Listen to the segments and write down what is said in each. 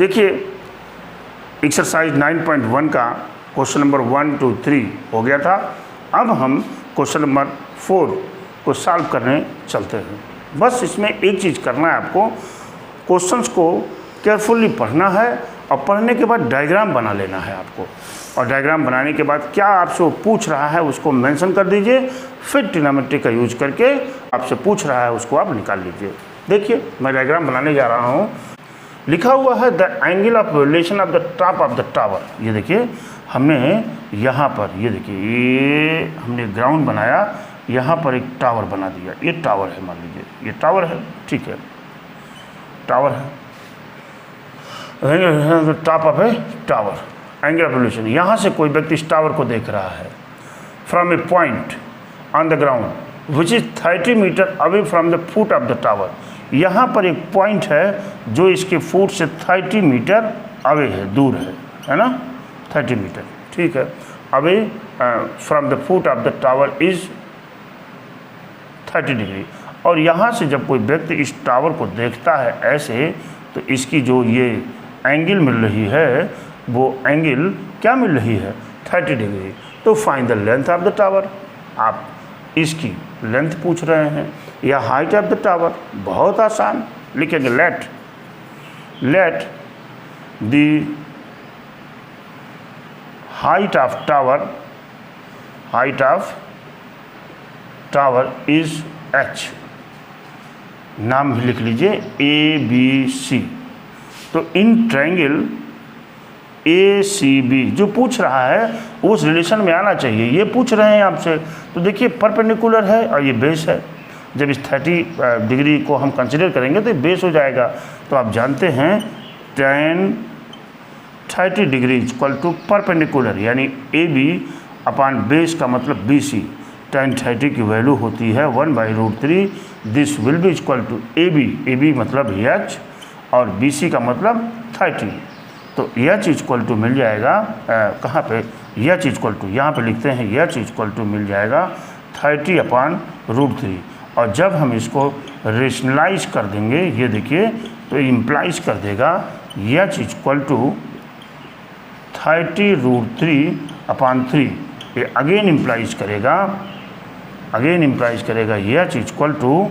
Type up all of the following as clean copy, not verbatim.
देखिए एक्सरसाइज 9.1 का question number 1 2 3 हो गया था। अब हम क्वेश्चन नंबर 4 को सॉल्व करने चलते हैं। बस इसमें एक चीज़ करना है आपको, क्वेश्चंस को केयरफुली पढ़ना है और पढ़ने के बाद डायग्राम बना लेना है आपको, और डायग्राम बनाने के बाद क्या आपसे वो पूछ रहा है उसको मेंशन कर दीजिए, फिर ट्रिग्नोमेट्री का यूज करके आपसे पूछ रहा है उसको आप निकाल लीजिए। देखिए मैं डायग्राम बनाने जा रहा हूँ। लिखा हुआ है the angle of relation of the top of the tower. ये देखिए हमने यहाँ पर, ये देखिए ये हमने ग्राउंड बनाया, यहाँ पर एक टावर बना दिया। ये टावर है, मान लीजिए ये टावर है, ठीक है टावर है, top of A tower, angle of relation. यहाँ से कोई व्यक्ति इस टावर को देख रहा है from a point on the ground which is 30 metre away from the foot of the tower. यहाँ पर एक पॉइंट है जो इसके फुट से 30 मीटर अवे है, दूर है ना, 30 मीटर, ठीक है। Away from the foot of the tower is 30 degree. और यहाँ से जब कोई व्यक्ति इस टावर को देखता है ऐसे, तो इसकी जो ये एंगल मिल रही है वो एंगल क्या मिल रही है, 30 डिग्री। तो find the length of the tower. आप इसकी लेंथ पूछ रहे हैं या हाइट ऑफ द टावर। बहुत आसान, लिखेंगे let the height of tower is h। नाम भी लिख लीजिए ABC। तो इन ट्रायंगल ACB जो पूछ रहा है उस रिलेशन में आना चाहिए। ये पूछ रहे हैं आपसे, तो देखिए परपेंडिकुलर है और ये बेस है। जब इस 30 डिग्री को हम कंसिडर करेंगे तो ये बेस हो जाएगा। तो आप जानते हैं tan 30 degree equal to perpendicular, यानी AB अपान बेस का मतलब BC। tan 30 की वैल्यू होती है 1/√3। This will be equal to AB मतलब h और BC का मतलब 30। तो यह चीज़ इक्वल टू मिल जाएगा कहाँ पे, यह चीज़ इक्वल टू यहाँ पे लिखते हैं, यह चीज़ इक्वल टू मिल जाएगा 30/√3। और जब हम इसको रेशनलाइज कर देंगे, ये देखिए तो इम्प्लाइज कर देगा यह चीज़ इक्वल टू 30√3/3। ये अगेन इम्प्लाइज करेगा यह चीज़ इक्वल टू,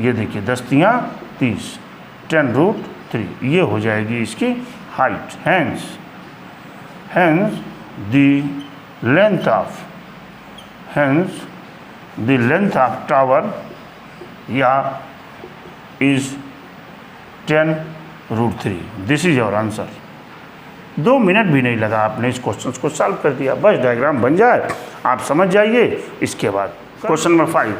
ये देखिए 10 तियाँ 30, 10√3। ये हो जाएगी इसकी height. Hence the length of tower या is 10√3। This is your answer. 2 minute भी नहीं लगा, आपने इस क्वेश्चन को सॉल्व कर दिया। बस डायग्राम बन जाए, आप समझ जाइए। इसके बाद question number 5,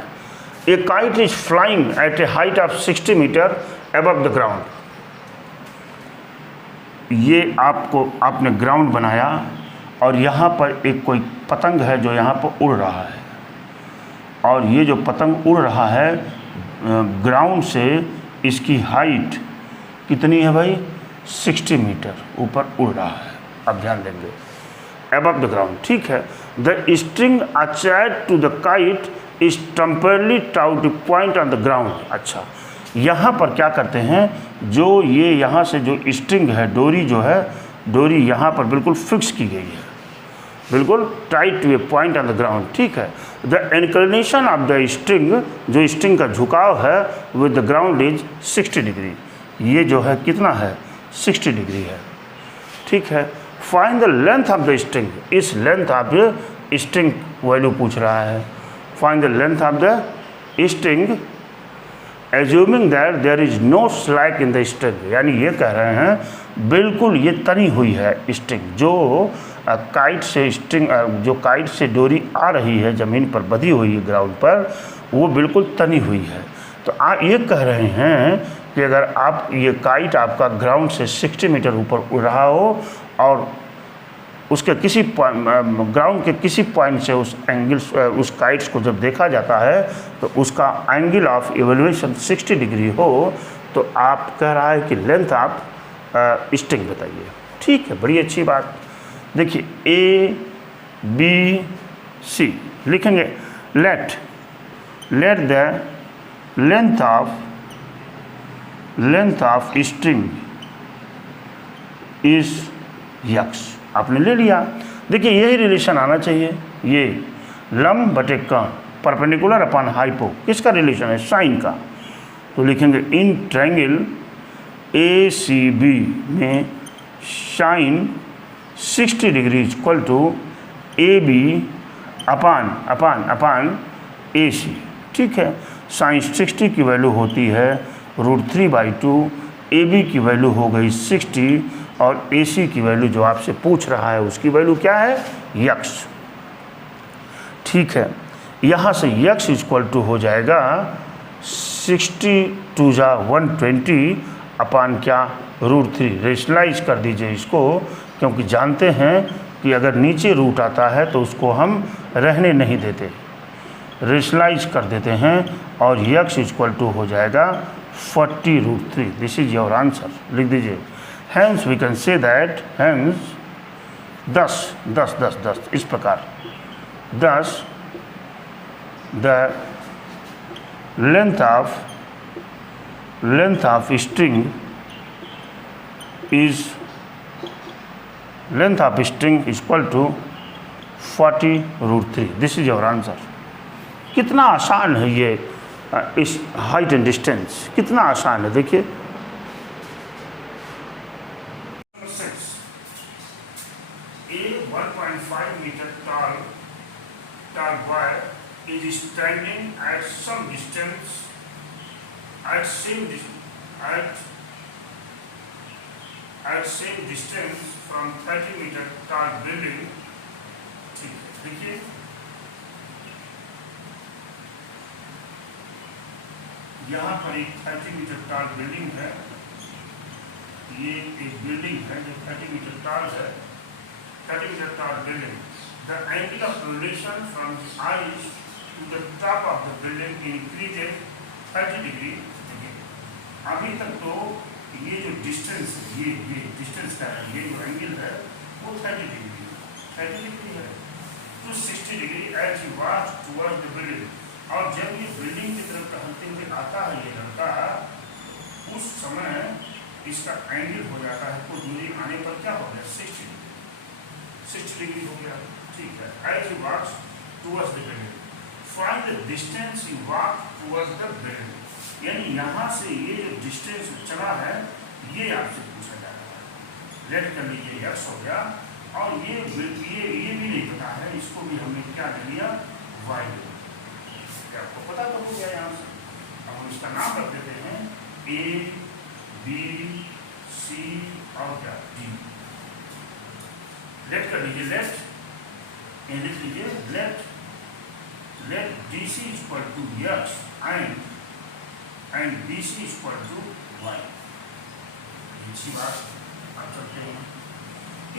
a kite is flying at a height of 60 metre above the ground. ये आपने ग्राउंड बनाया और यहाँ पर एक कोई पतंग है जो यहाँ पर उड़ रहा है, और ये जो पतंग उड़ रहा है ग्राउंड से इसकी हाइट कितनी है भाई, 60 मीटर ऊपर उड़ रहा है। अब ध्यान देंगे अबव द ग्राउंड, ठीक है। The string attached to the kite is temporarily tied to point on the ground. अच्छा, यहाँ पर क्या करते हैं, जो ये यहाँ से जो स्ट्रिंग है, डोरी जो है, डोरी यहाँ पर बिल्कुल फिक्स की गई है, बिल्कुल tight to a point on the ground, ठीक है। The inclination of the string, जो स्ट्रिंग का झुकाव है with the ground is 60 degree. ये जो है कितना है, 60 डिग्री है, ठीक है। Find the length of the string. इस length of the string value पूछ रहा है। Find the length of the string assuming that there is no slack in the string. यानी ये कह रहे हैं बिल्कुल ये तनी हुई है स्ट्रिंग, जो काइट से डोरी आ रही है, ज़मीन पर बधी हुई है ग्राउंड पर, वो बिल्कुल तनी हुई है। तो आप ये कह रहे हैं कि अगर आप ये काइट आपका ग्राउंड से 60 मीटर ऊपर उड़ रहा हो और उसके किसी ग्राउंड के किसी पॉइंट से उस काइट्स को जब देखा जाता है तो उसका एंगल ऑफ इवैल्यूएशन 60 डिग्री हो, तो आप कह रहा है कि लेंथ ऑफ स्ट्रिंग बताइए। ठीक है, बड़ी अच्छी बात। देखिए ABC लिखेंगे, let the length of string is x. आपने ले लिया। देखिए यही रिलेशन आना चाहिए, ये लंब बटे कर्ण परपेंडिकुलर अपॉन हाइपो, किसका रिलेशन है? साइन का। तो लिखेंगे in triangle A C B में sine 60 degree equal to A B upon A C. ठीक है, साइन 60 की वैल्यू होती है √3/2, ए बी की वैल्यू हो गई 60 और ए सी की वैल्यू जो आपसे पूछ रहा है उसकी वैल्यू क्या है? यक्स। ठीक है, यहाँ से यक्स इक्वल टू हो जाएगा 60 × 120 अपान क्या? √3। रेशनलाइज कर दीजिए इसको, क्योंकि जानते हैं कि अगर नीचे रूट आता है तो उसको हम रहने नहीं देते, रेशनलाइज कर देते हैं और यक्स इक्वल टू हो जाएगा 40√3। This is your answer. लिख दीजिए। Hence we can say that, hence 10 इस प्रकार 10 the length of string equal to 40√3। This is your answer. कितना आसान है ये इस हाइट एंड डिस्टेंस, कितना आसान है। देखिए A 1.5 meter tall boy is standing at some distance at same distance from 30 meter tall building. ठीक है, देखिए यहाँ पर एक 30 मीटर टॉल बिल्डिंग है। ये एक बिल्डिंग है जो 30 मीटर टॉल है, 30 metre tall building. The angle of rotation from the eyes to the top of the building increased 30 degree. अभी तक तो ये जो डिस्टेंस है, ये डिस्टेंस का है, ये जो एंगल है वो 30 डिग्री है to 60 degree as you walk towards the building. और जब ये बिल्डिंग की तरफ टहलते हुए आता है ये लड़का, उस समय इसका एंगल हो जाता है, कुछ दूरी आने पर क्या हो गया? 60 डिग्री हो गया। ठीक है, as you walk towards the building find the distance you walk towards the building. यानी यहाँ से ये जो डिस्टेंस चला है ये आपसे पूछा जा रहा है। रेड कर लीजिए, यक्स हो गया। और ये भी नहीं पता है, इसको भी हमने क्या ले लिया? वाई। आपको पता तो हो गया यहाँ से। अब हम इसका नाम रख देते हैं A, B, C और क्या? D। लेफ्ट कर लीजिए, लेफ्ट लिख लीजिए, left DC equal to x and BC equal to y. अच्छी बात। अब चलते हैं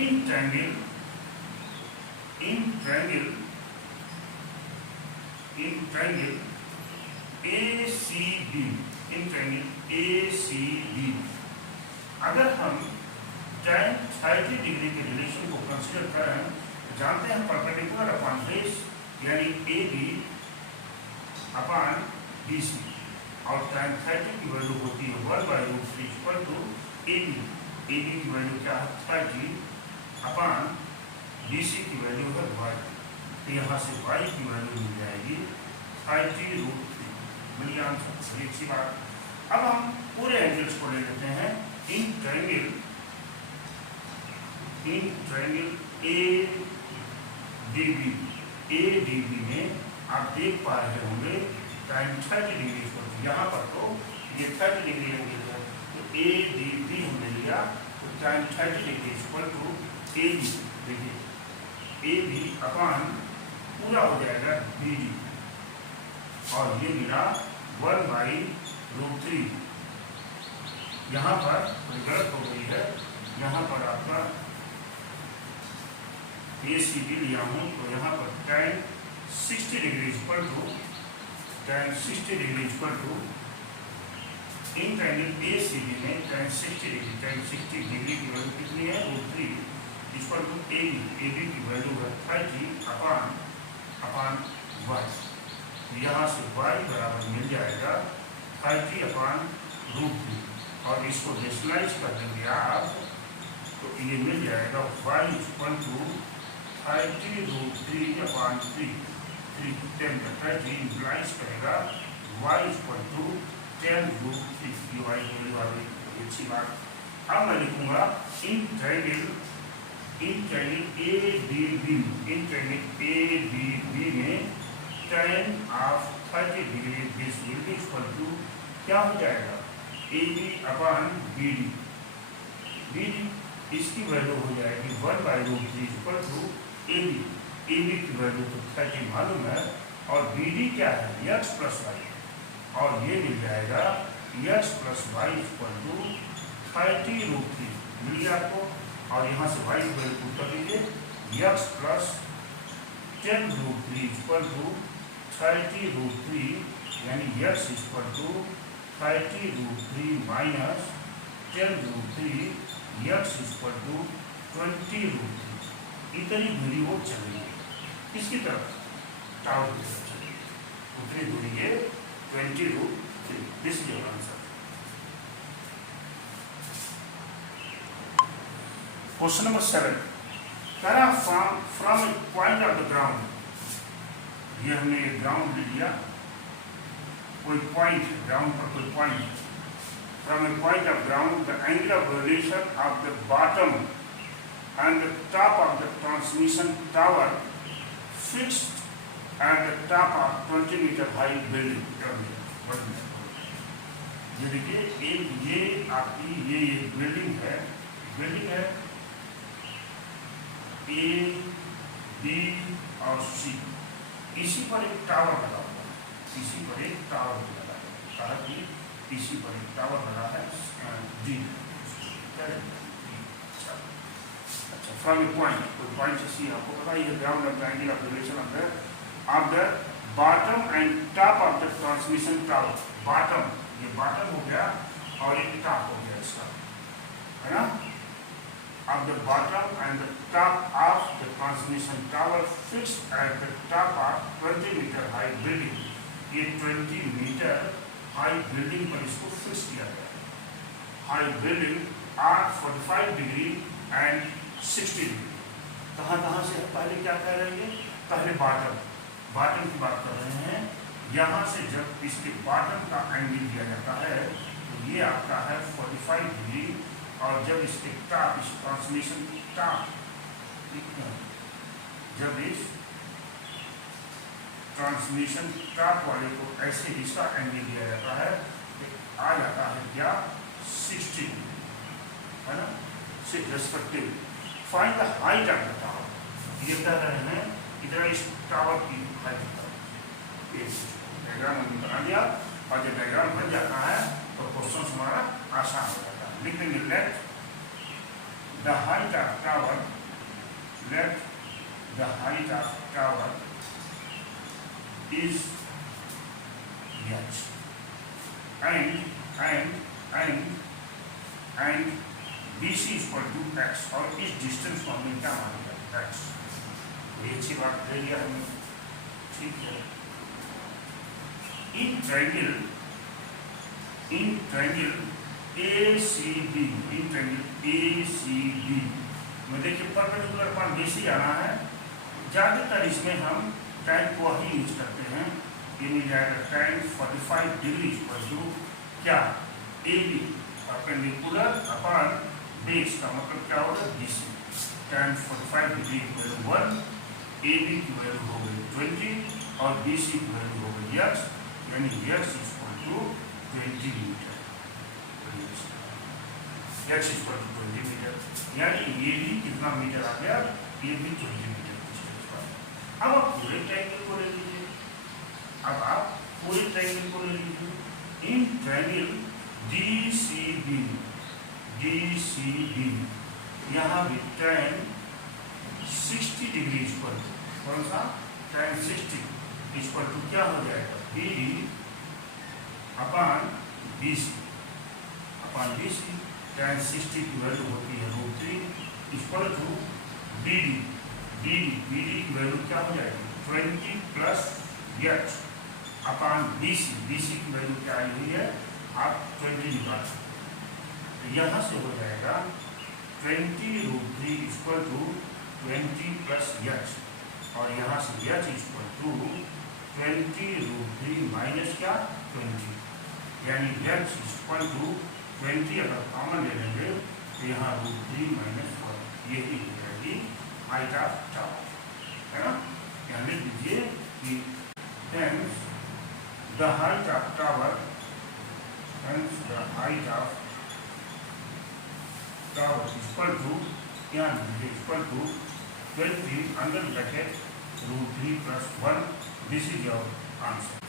इन ट्रायंगल ACB। अगर हम tan 30 डिग्री के रिलेशन को कंसीडर करें, जानते हैं परपेंडिकुलर अपॉन बेस यानी AB अपॉन BC, और tan 30 की वैल्यू होती है 1/√3 इक्वल टू AB। AB की वैल्यू क्या है? 30 अपॉन BC की वैल्यू है y। तो यहाँ से y की वैल्यू मिल जाएगी 30√3। मिल आंसर। बड़ी अच्छी बात। अब हम पूरे एंगल्स को ले लेते हैं। इन ट्रायंगल ADB में आप देख पा रहे होंगे tan 30 डिग्री को, यहाँ पर तो ये 30 डिग्री एंगल है, तो ADB हमने लिया, तो tan 30 degree equal to AB। देखिए AB अपॉन पूरा हो जाएगा BD, और ये मिला 1/√3। यहाँ पर गलत हो गई है, यहाँ पर आपका ACB लिया हूँ, तो यहाँ पर tan 60 degree equal to in triangle ACB में tan 60 डिग्री की वैल्यू कितनी है? √3 इक्वल टू AB की वैल्यू है 30 अपॉन y। यहाँ से y बराबर मिल जाएगा 30 अपॉन √3, और इसको रेशनलाइज कर देंगे आप, तो तो ये मिल जाएगा y इक्वल टू 30√3/3 10 का 30 इम्प्लाइज करेगा y इक्वल टू 10√3। ये y की वैल्यू आ गई, अच्छी बात। अब मैं लिखूंगा इन ट्रायंगल ADB में tan of 30 degree this will be equal to क्या हो जाएगा AB/BD। BD इसकी वैल्यू हो जाएगी 1/√3 इक्वल टू AB। AB की वैल्यू तो 30 मालूम है और BD क्या है x प्लस वाई, और ये मिल जाएगा x plus y equal to 30√3 मिल गया आपको। और यहाँ से y की वैल्यू पुट कर दीजिए x प्लस 10√3 इक्वल टू 30√3, यानी x equal to 30√3 minus 10√3, x equal to 20√3। इतनी दूरी वो चलेगी, किसकी तरफ? टावर की तरफ चलेगी। उतनी दूरी ये 20√3। This is your answer. Question number 7, from a point of the ground. ये हमने ग्राउंड ले लिया, कोई पॉइंट, ग्राउंड पर कोई point. From a point of ground the angle of rotation of the bottom and the top of the transmission tower fixed at the top of 20 metre high building. ये देखिए, ये आपकी ये बिल्डिंग है A, B और C। इसी पर एक टावर लगा हुआ है, इसी पर एक टावर लगा है, कहा कि इसी पर एक टावर लगा है D। अच्छा, फ्रॉम ए पॉइंट, कोई पॉइंट से C आपको पता है, ये ground of the angle of rotation of the bottom and top of the transmission tower. Bottom, ये बॉटम हो गया और एक टॉप हो गया इसका, है ना? of the bottom and the top of the transmission tower fixed at the top of 20 meter high building। ये 20 मीटर हाई बिल्डिंग पर इसको फिक्स किया गया है। High building are 45 degree and 60 degree. कहाँ से है? पहले क्या कह रहे हैं? पहले बॉटम की बात कर रहे हैं। यहाँ से जब इसके बॉटम का एंगल दिया जाता है तो ये आपका है 45 डिग्री, और जब इसके टॉप, इस ट्रांसमिशन टॉप, जब इस ट्रांसमिशन टॉप वाले को ऐसे इसका एंगल दिया जाता है तो आ जाता है क्या? 60, है ना? Respective find the height of the tower. ये कह रहे हैं इधर इस टावर की हाइट डायग्राम हमने बना दिया, और जब डायग्राम बन जाता है तो क्वेश्चन हमारा आसान हो जाता है। लिखेंगे let the height of tower is h and BC is equal to x, और इस डिस्टेंस को हमने क्या माना x। ये अच्छी बात ले लिया हमने, ठीक है। इन ट्रायंगल ACB में देखिए परपेंडिकुलर पॉइंट BC आना है। ज़्यादातर इसमें हम tan को ही यूज करते हैं। ये मिल जाएगा tan 45 डिग्री इक्वल टू क्या? AB परपेंडिकुलर अपॉन बेस का मतलब क्या होगा? BC। tan 45 degree equal to 1, AB की वैल्यू हो गई 20 और BC की वैल्यू हो गई x, यानी x equal to 20 metre. x equal to 20 metre, यानी ये भी कितना मीटर आ गया? ये भी 20 मीटर। अब आप पूरे ट्रायंगल को ले लीजिए, इन ट्रायंगल DCB यहाँ भी tan 60 डिग्री इक्वल टू कौन सा? tan 60 इक्वल टू क्या हो जाएगा? BD upon BC। tan 60 की वैल्यू होती है √3 इक्वल टू BD की वैल्यू क्या हो जाएगी? 20 प्लस h अपॉन BC की वैल्यू क्या आई हुई है? आप 20 निकाल सकते। तो यहाँ से हो जाएगा 20√3 इक्वल टू 20 प्लस एच, और यहाँ से एच इक्वल टू 20√3 माइनस क्या 20, यानी एच इक्वल टू 20 अगर कॉमन ले लेंगे तो यहाँ √3 माइनस 1, यही हो जाएगी हाइट ऑफ टावर, है ना। यहाँ लिख दीजिए कि hence the height of tower, hence the height of tower equal to, यहाँ equal to 20 under bracket √3 plus 1. This is your answer.